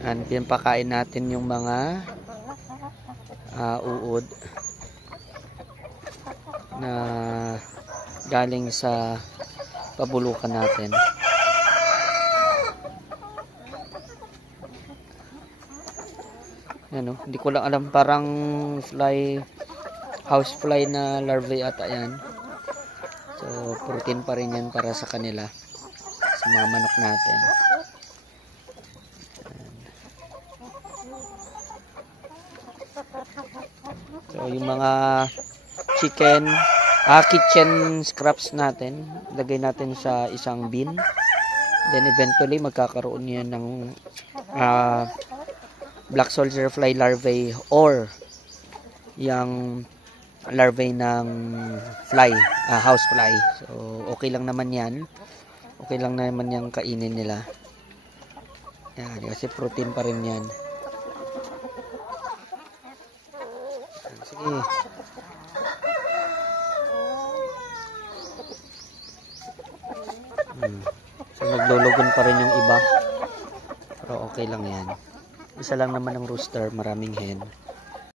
And pinapakain natin yung mga uod na galing sa pabulukan natin. Yan, hindi ko lang alam, parang house fly na larvae ata yan. So protein pa rin yan para sa kanila, sa mga manok natin. So yung mga kitchen scraps natin, lagay natin sa isang bin. Then eventually magkakaroon yan ng black soldier fly larvae or yung larvae ng fly, house fly. So okay lang naman yan. Okay lang naman yung kainin nila. Yan, kasi protein pa rin yan. Sige. So naglulugon pa rin yung iba. Pero okay lang yan. Isa lang naman ang rooster, maraming hen.